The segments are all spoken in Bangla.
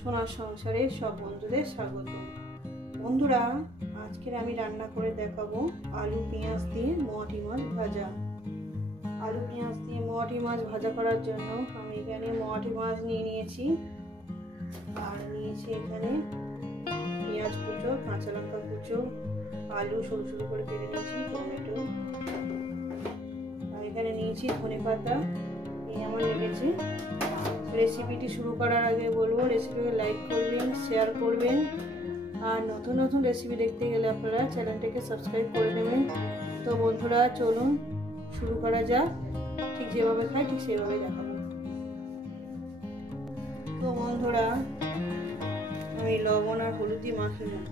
সোনার সংসারে সব বন্ধুদের স্বাগত। বন্ধুরা, আজকের আমি রান্না করে দেখাবো আলু পেঁয়াজ দিয়ে মোয়াটি মাছ ভাজা। আলু পেঁয়াজ দিয়ে মোয়াটি মাছ ভাজা করার জন্য আমি এখানে মোয়াটি মাছ নিয়ে নিয়েছি, আর নিয়েছি এখানে পেঁয়াজ কুচো, কাঁচা লঙ্কা কুচো, আলু সরু সরু করে কেটে নিয়েছি, টমেটো, আর এখানে নিয়েছি ধনেপাতা। এই আমার লেগেছে। রেসিপিটি শুরু করার আগে বলবো, রেসিপিকে লাইক করবেন, শেয়ার করবেন, আর নতুন নতুন রেসিপি দেখতে গেলে আপনারা চ্যানেলটিকে সাবস্ক্রাইব করে নেবেন। তো বন্ধুরা, চলুন শুরু করা যাক। ঠিক যেভাবে খাই ঠিক সেভাবে দেখাবো। তো বন্ধুরা, আমি লবণ আর হলুদ দিয়ে মাখিয়ে নেব।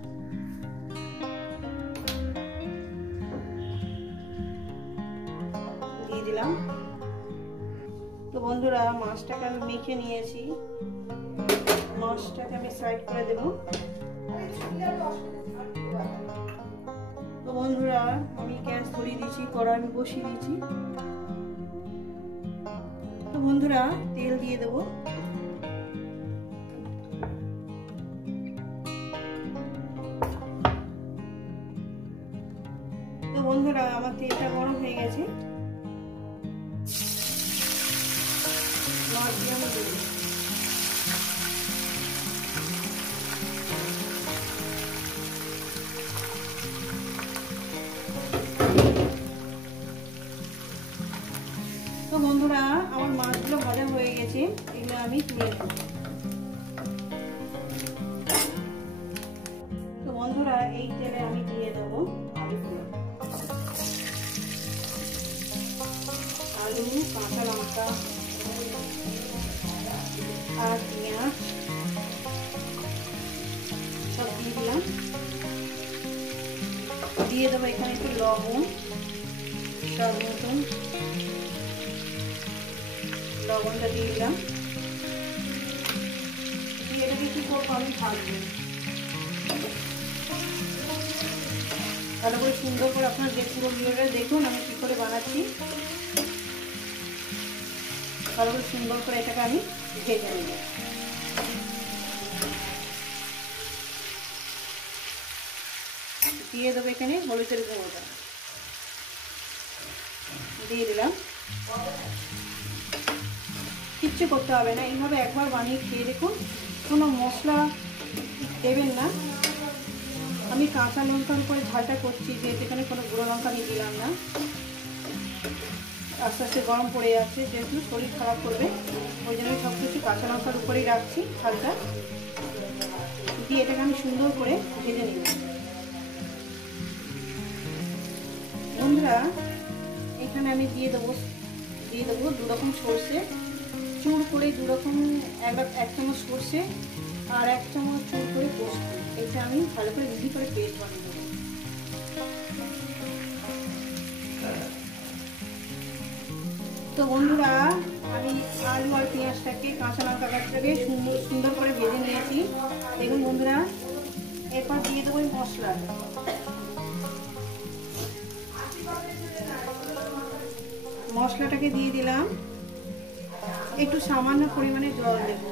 দিয়ে দিলাম। তো বন্ধুরা, মাছটাকে আমি মেখে নিয়েছি, মাছটাকে আমি সাইড করে দেব। তো বন্ধুরা, আমি গ্যাস ধরিয়ে দিয়েছি, কড়াই আমি বসিয়ে দিয়েছি। তো বন্ধুরা, তেল দিয়ে দেব। তো বন্ধুরা, আমার তেলটা গরম হয়ে গেছে। মাছ দিয়ে আমি দেব। তো বন্ধুরা, আমার মাছগুলো ভাজা হয়ে গেছে, এগুলো আমি তুলে নেব। তো বন্ধুরা, এই তেলে আমি দিয়ে দেবো আলুগুলো, আলু, কাঁচা লঙ্কা আর পেঁয়াজ সব দিয়ে দিলাম। দিয়ে দেবো এখানে একটু লবণ, স্বাদ মতন লবণটা দিয়ে দিলাম। দিয়ে এটাকে কি করবো, আমি ভাজবো ভালো করে, সুন্দর করে। আপনার যে পুরো ভিডিওটা দেখুন আমি কি করে বানাচ্ছি। ভালো করে সুন্দর করে এটাকে আমি ভেজে নেব। দিয়ে দেবো এখানে হলুদের গুঁড়োটা দিয়ে দিলাম। কিচ্ছু করতে হবে না, এইভাবে একবার বানিয়ে খেয়ে দেখুন। কোনো মশলা দেবেন না। আমি কাঁচা লঙ্কার উপরে ঝালটা করছি, যেহেতু এখানে কোনো গুঁড়ো লঙ্কা আমি দিলাম না। আস্তে আস্তে গরম পড়ে যাচ্ছে, যেহেতু শরীর খারাপ করবে, ওই জন্য সব কিছু কাঁচা লঙ্কার উপরেই রাখছি ঝালটা। দিয়ে এটাকে আমি সুন্দর করে ভেজে নিব। বন্ধুরা, এখানে আমি দিয়ে দেবো দু রকম সর্ষে চুর করে, দু রকম, এক চামচ সর্ষে আর 1 চামচ চুর করে পোস্ত। এটা আমি ভালো করে মিহি করে পেস্ট বানিয়ে দেবো। তো বন্ধুরা, আমি আলু আর পেঁয়াজটাকে, কাঁচা লঙ্কা কাঁচাটাকে সুন্দর করে ভেজে নিয়েছি। দেখুন বন্ধুরা, এরপর দিয়ে দেবো মশলা। মশলাটাকে দিয়ে দিলাম, একটু সামান্য পরিমাণে জল দেব।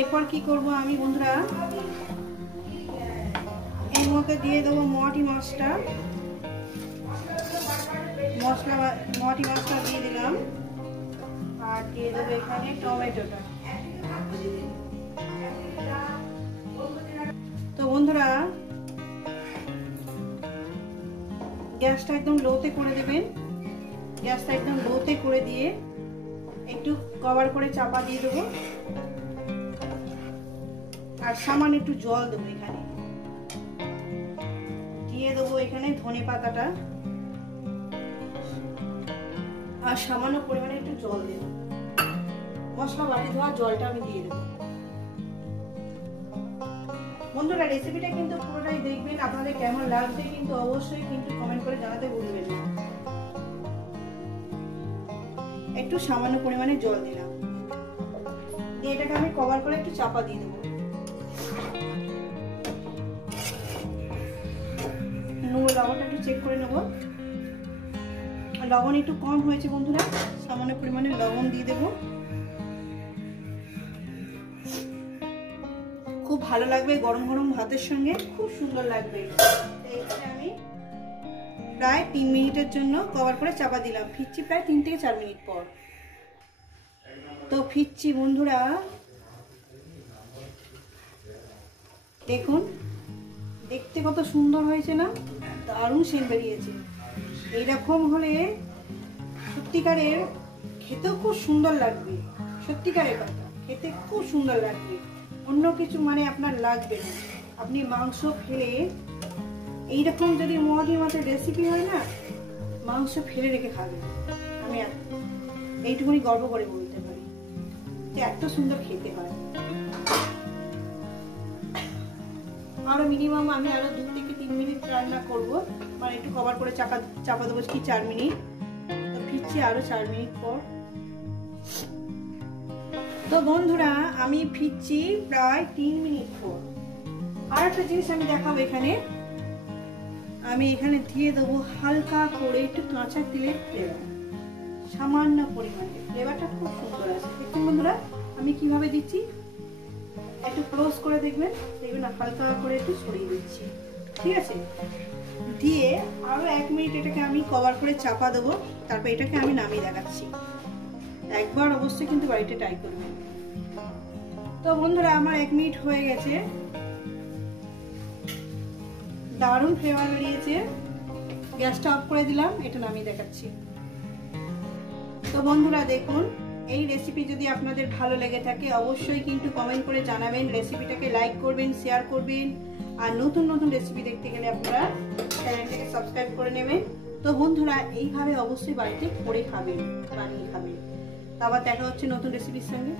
এরপর কি করব আমি বন্ধুরা, এর মধ্যে দিয়ে দেবো মোয়াটি মাছটা। মোয়াটি মাছটা দিয়ে দিলাম, আর দিয়ে দেবো এখানে টমেটোটা। তো বন্ধুরা, গ্যাসটা একদম লোতে করে দেবেন। গ্যাসটা একদম লোতে করে দিয়ে একটু কভার করে চাপা দিয়ে দেবো, আর সামান্য একটু জল দেবো। এখানে দিয়ে দেবো এখানে ধনে পাতাটা, আর সামান্য পরিমাণে একটু জল দেবো। মশলা বাটি ধোয়া জলটা আমি দিয়ে দেবো। বন্ধুরা, রেসিপিটা কিন্তু পুরোটাই দেখবেন, আপনাদের কেমন লাগছে কিন্তু অবশ্যই কিন্তু কমেন্ট করে জানাতে ভুলবেন না। একটু সামান্য পরিমাণে জল দিলাম, দিয়ে এটাকে আমি কভার করে একটু চাপা দিয়ে দেবো। লবণটা একটু চেক করে নেব। লবণ একটু কম হয়েছে বন্ধুরা, সামান্য পরিমাণে লবণ দিয়ে দেবো। ভালো লাগবে, গরম গরম ভাতের সঙ্গে খুব সুন্দর লাগবে। এইখানে আমি প্রায় 3 মিনিটের জন্য কভার করে চাপা দিলাম। ফিরছি প্রায় 3 থেকে 4 মিনিট পর। তো ফিরছি বন্ধুরা, দেখুন দেখতে কত সুন্দর হয়েছে না, দারুণ সেন্ট বেরিয়েছে। এইরকম হলে সত্যিকারের খেতেও খুব সুন্দর লাগবে, সত্যিকারের কথা, খেতে খুব সুন্দর লাগবে। অন্য কিছু মানে আপনার লাগবে না। আপনি মাংস ফেলে এইরকম যদি মোয়াটি মাছের রেসিপি হয় না, মাংস ফেলে রেখে খাবেন। আমি এইটুকুনি গর্ব করে বলতে পারি যে এত সুন্দর খেতে হয়। আরো মিনিমাম আমি আরো 2 থেকে 3 মিনিট রান্না করব, মানে একটু কভার করে চাপা দেবো কি 4 মিনিট। তো ফিরছি আরো 4 মিনিট পর। তো বন্ধুরা আমি ফিরছি প্রায় 3 মিনিট পর। আর একটা জিনিস আমি দেখাবো, এখানে আমি এখানে দিয়ে দেবো হালকা করে একটু কাঁচা তেলের ফ্লেভার, সামান্য পরিমাণে। ফ্লেভারটা খুব সুন্দর আছে। দেখুন বন্ধুরা আমি কিভাবে দিচ্ছি, একটু ক্লোজ করে দেখবেন, দেখবেন হালকা করে একটু ছড়িয়ে দিচ্ছি, ঠিক আছে। দিয়ে আরো 1 মিনিট এটাকে আমি কভার করে চাপা দেবো, তারপর এটাকে আমি নামিয়ে দেখাচ্ছি। একবার অবশ্যই কিন্তু বাড়িতে ট্রাই করবেন। তো বন্ধুরা আমার 1 মিনিট হয়ে গেছে, দারুণ ফ্লেভার বেরিয়েছে। গ্যাসটা অফ করে দিলাম, এটা নামিয়ে দেখাচ্ছি। তো বন্ধুরা দেখুন, এই রেসিপি যদি আপনাদের ভালো লেগে থাকে অবশ্যই কিন্তু কমেন্ট করে জানাবেন, রেসিপিটাকে লাইক করবেন, শেয়ার করবেন। আর নতুন নতুন রেসিপি দেখতে গেলে আপনারা চ্যানেলটাকে সাবস্ক্রাইব করে নেবেন। তো বন্ধুরা এইভাবে অবশ্যই বাড়িতে করে খাবেন, বানিয়ে খাবেন। আবার দেখা হচ্ছে নতুন রেসিপির সঙ্গে।